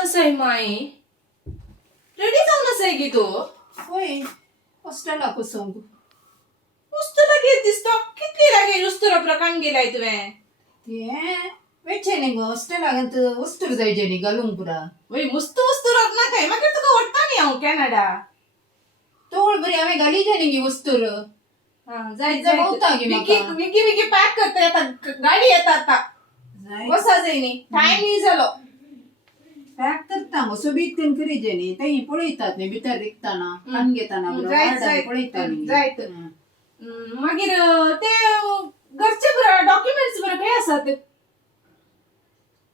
नसाय माई रेडी जाऊ नसाय की तू होय हॉस्टेलला कुसंग उस्तुला घेत दिसतो कितली लागे उस्तुरा प्रकांड गेलाय तुवें ते वेचे नी गो हॉस्टेला गंत उस्तूर जायचे नी घालूंक पुरा वय मुस्त उस्तुरात ना काय म्हाका तुका वट्टा नी हांव कॅनडा तोळ बरी हांवें घालीचे नी गी वस्तूर जाय जमवता गी म्हाका. विकी पॅक करता येता गाडी येता आता वसा जायनी टाइम ही जालो पॅक करता मग सोबीत तेन करीचे नी ते पळयतात न्ही भितर विकताना कान घेताना पळयता नी जायत मागीर ते घरचे बरं डॉक्युमेंट्स बरं काय आसात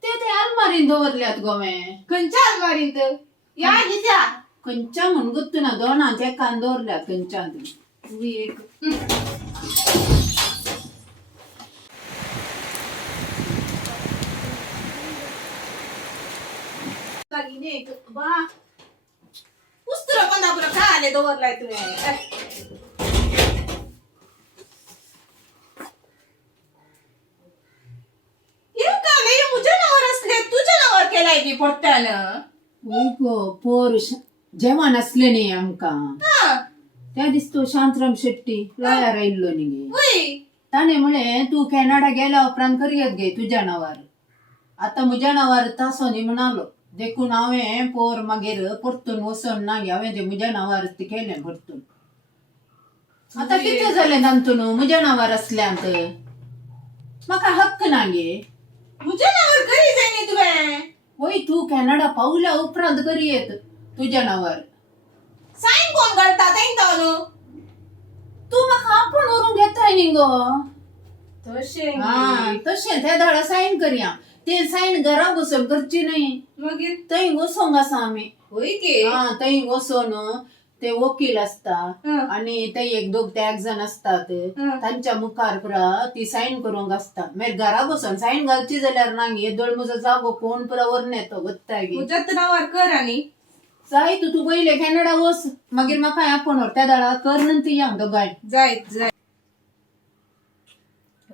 ते आलमारीन दवरल्यात गोमे खंयच्या आलमारींत या हिच्या खंयच्या म्हणून गुत्तू ना दोनांचे कान दवरल्यात खंयच्यान एक लागीने एक बा उस्तरा बंदा बरं काय आले दवरलाय तुम्ही मुझ्या नावावर असले तुझ्या नावावर केलाय की पोट्ट्यानं पोर जेवण असले नी आमका त्या दिसतो शांतराम शेट्टी लाया राहिल्लो नी ताणे म्हळे तू कॅनडा गेल्या उपरांत करयत गे तुझ्या नावार आता म्हज्या नावार तासो नी म्हणालो देखून हांवें पोर मागीर परतून वचोन ना गे हांवें ते म्हज्या नावार ते केलें परतून आता कितें जालें तांतून म्हज्या नावार असल्यांत म्हाका हक्क ना गे तुझ्या नावावर करी जायनी तुवें होय तू कॅनडा पावल्या उपरांत करयत तुझ्या नावार साईन कोण करता तेंतो तू म्हाका आपण व्हरून घेताय न्ही गो तशें तशें त्या धाडा सायन करया ते सायन घरा बसून करची न्ही मागीर थंय वसोंक आसा आमी होय की थंय वसोन ते वकील असता आणि ते एक दोग ते एक जण असतात तांच्या मुखार पुरा ती सायन करूंक आसता मागीर घरा बसून सायन घालची जाल्यार नागी दोळ म्हजो जागो कोण पुरा व्हरून येतो गत्ताय गे तुझ्या नावावर कर आनी जाय तू पयले कॅनडा वच मागीर म्हाका आपण त्या धाडा कर नंतर या दोगांय जायत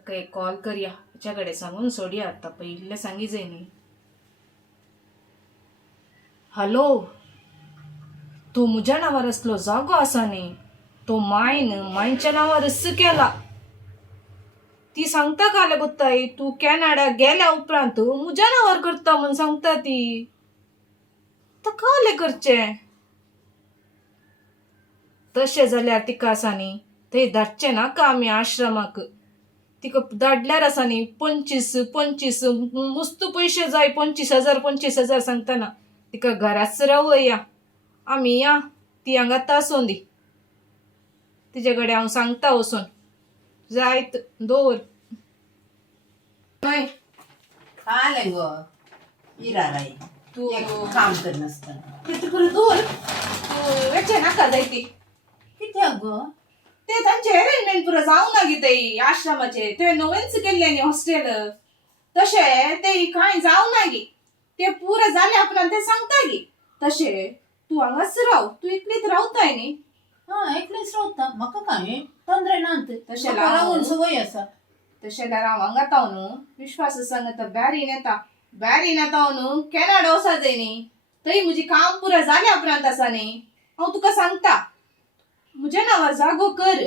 एक कॉल करया त्याच्याकडे सांगून सोडया आता पहिले सांगी जायनी हॅलो तो म्हज्या नावावर असलो जागो आसा न्ही तो मायच्या नावावर केला ती सांगता काले गोत्ताय तू कॅनडा गेल्या उपरांत म्हज्या नावावर करता म्हूण सांगता ती तर काले करचे तशें जाल्यार तिका आसा न्ही थंय धाडचे नाका आमी आश्रमाक तिका धाडल्यार आसा न्ही 25 मस्त पयशे जाय 25,000 सांगतना तिका घराच रावया आमी या ती हांगा तासोवन दी तिचे कडेन हांव सांगता वचून जायत दवर आले गो इरा राई तू काम कर नासतना कितें करून दवर तू वेचे नाका जाय ती कित्याक गो ते तांचे अरेंजमेंट पुरो जावं ना गे ते आश्रमाचे ते नवेंच केल्ले न्ही हॉस्टेल तशें ते कांय जावं ना गे ते पुरे जाले आपल्यान ते सांगता गे तशें तू हांगाच राव तू एकलीच रावताय न्ही एकलेच रावता म्हाका काय तंद्रे नात तशें रावून सवय आसा तशें जाल्यार हांव हांगा ताव न्हू विश्वास सांगता बॅरीन येता न्हू कॅनडा वसा जाय न्ही थंय म्हजी काम पुरा जाल्या उपरांत आसा न्ही हांव तुका सांगता म्हज्या नांवार जागो कर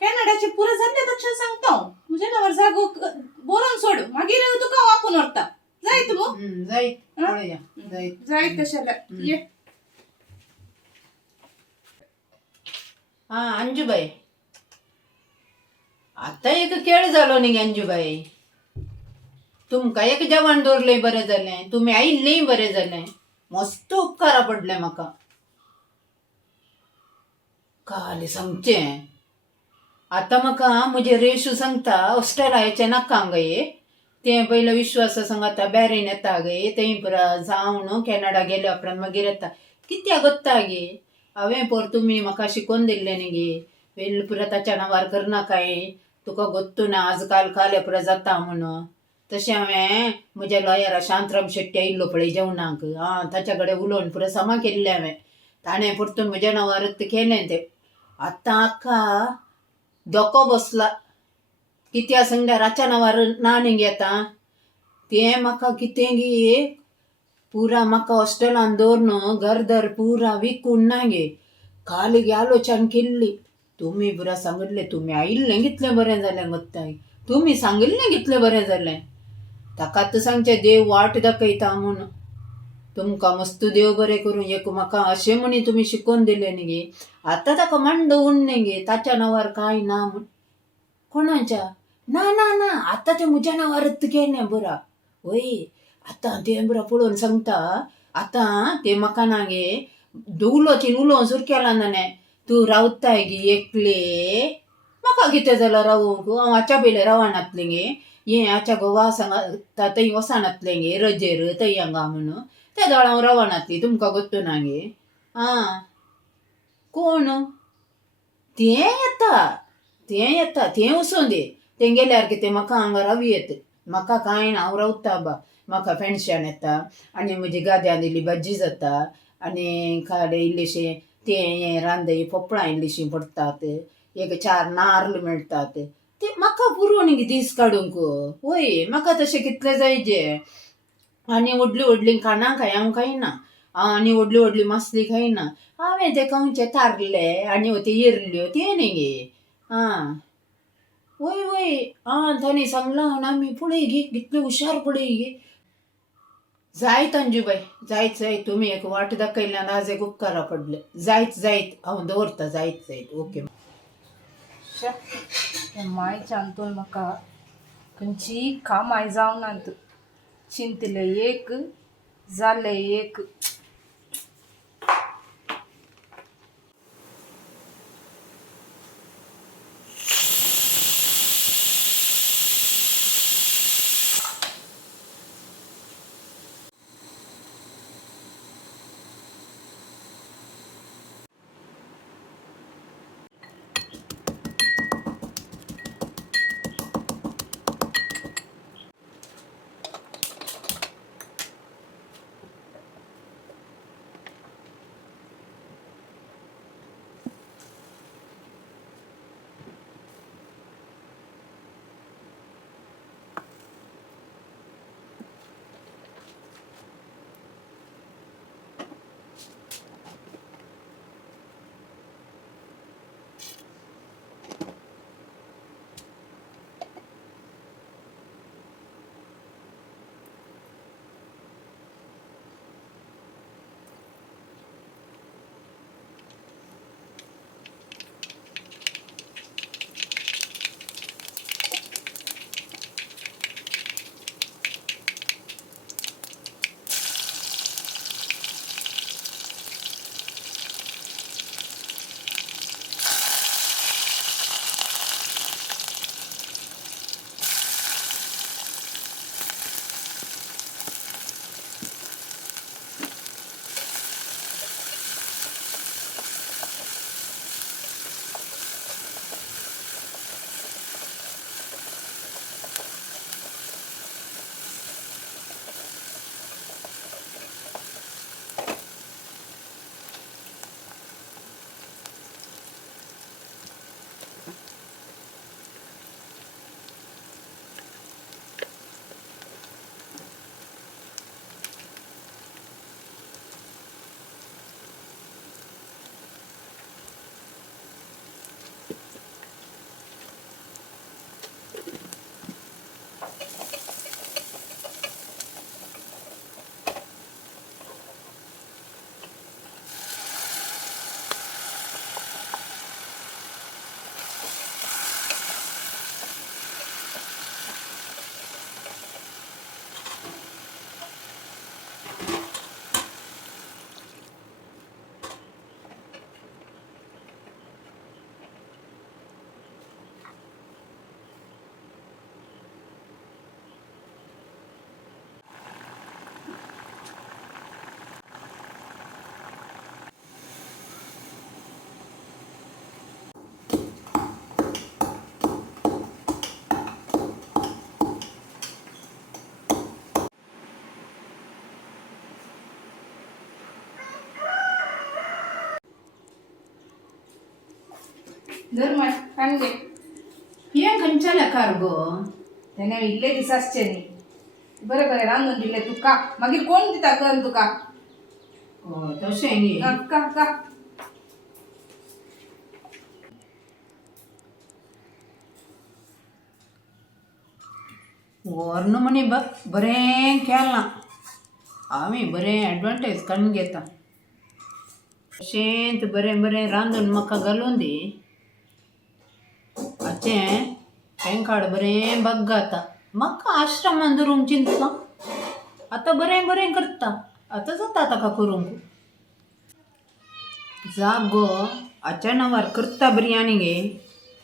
कॅनडाचे पुरो जाल्ले तक्षण सांगता हांव म्हज्या नांवार जागो बरोवन सोड मागीर तुका वापून व्हरता जायत मू जायत तशें जाल्यार ये अंजुबाई आता एक खेळ जालो न्ही अंजुबाई तुमका एक जेवण दवरलें बरें जालें तुमी आयिल्लेंय बरें जालें मस्त उपकारा पडले म्हाका काल सांगचें आता म्हाका म्हजे रेशू सांगता हॉस्टेला येचें नाका गे तें पयलो विश्वास सांगता बॅरीन येता गे थंय पुरा जावन कॅनडा गेल्या उपरांत मागीर येता कित्याक गत्ता गे हांवें पर तुमी म्हाका शिकोवन दिल्लें न्ही गे पयलीं पुरा ताच्या नांवार करनाकाय तुका गोत्तू ना आजकाल काले पुरा जाता म्हणून तशें हांवें म्हज्या लॉयरा शांतराम शेट्टी आयिल्लो पळय जेवणाक ताच्या कडेन उलोवन पुरो समा केल्लें हांवें ताणें परतून म्हज्या नांवार केलें तें आतां आख्खा धोको बसला कित्या सांगल्यार राच्या नांवार ना न्ही घेता तें म्हाका कितें गे पुरा म्हाका हॉस्टेलान दवरन घरदार पुरा विकून नागे कालीग आलोचन केल्ली. तुम्ही पुरा सांगितले तुम्ही आयिल्लें कितलें बरें जालें गोत्ताय. तुम्ही सांगिल्लें कितलें बरें जालें. ताकात सांगचे देव वाट दाखयता म्हूण. तुमकां मस्त देव बरें करूं. एक म्हाका अशें म्हणी तुम्ही शिकोवन दिलें न्ही गे. आतां ताका मांड उरलें गे ताच्या नांवार कांय ना म्हूण. कोणाच्या ना ना ना आतां तें म्हज्या नांवारच केलें बरा. वय आतां तें बरा पळोवन सांगता. आतां तें म्हाका ना गे उलोचीन उलोवंक केला नाने. तूं रावताय गे एकले. म्हाका कितें जाल्यार रावूंक हांव हाच्या पयलें रावनातलें गे. हें हाच्या घोवा सांगा थंय वचनातलें गे रजेर थंय हांगा म्हणून. त्या दाळ हांव रावनातली तुमकां गोत्तो ना गे. आं कोण तें वचूं दे. तें गेल्यार कितें म्हाका हांगा रावी येत. म्हाका कांय ना हांव रावता बा. म्हाका पेन्शन येता आनी म्हजी गाद्यान इल्ली भाजी जाता आनी खाडे इल्लीशीं तें रांदय पोपळां इल्लीशीं पडटात. एक 4 नाल्ल मेळटात. ते म्हाका पुरो न्ही दीस काडूंक. वय म्हाका तशें कितलें जायजे. आनी व्हडलीं व्हडलीं खाणां खाय हांव खायना. आनी व्हडलीं व्हडलीं मासली खायना. हांवें ते खावचे तारले आनी ते येरल्यो ते न्ही गे. आं वय वय ताणी सांगलां म्हूण आमी पळय गे कितलें हुशार पळय गे. जायत अंजूबाई जायत तुमी एक वाट दाखयल्यान आज एक उपकारा पडले. जायत हांव दवरता जायत ओके. माय सांगतोय म्हाका खंयची कामाय जावनात. चिंतले एक जाले एक. धर माय कांदे. हें खंयच्या लेखार गो. तेणे इल्ले दीस आसचे न्ही. बरें बरें रांदून दिलें तुका मागीर कोण दिता कर तुका तशें गे का का व्हरन म्हणे बरें केलां आमी बरें एडवांटेज काडून घेता अशेंच बरें बरें रांदून म्हाका घालून दी हाचें पेंकाड बरें बग्गाता म्हाका आश्रमान धरून चिंतता आतां बरें बरें करता आतां जाता ताका करूंक जाप गो हाच्या नांवार करता बिरयानी गे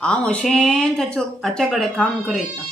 हांव अशेंच हाच्या कडेन काम करयता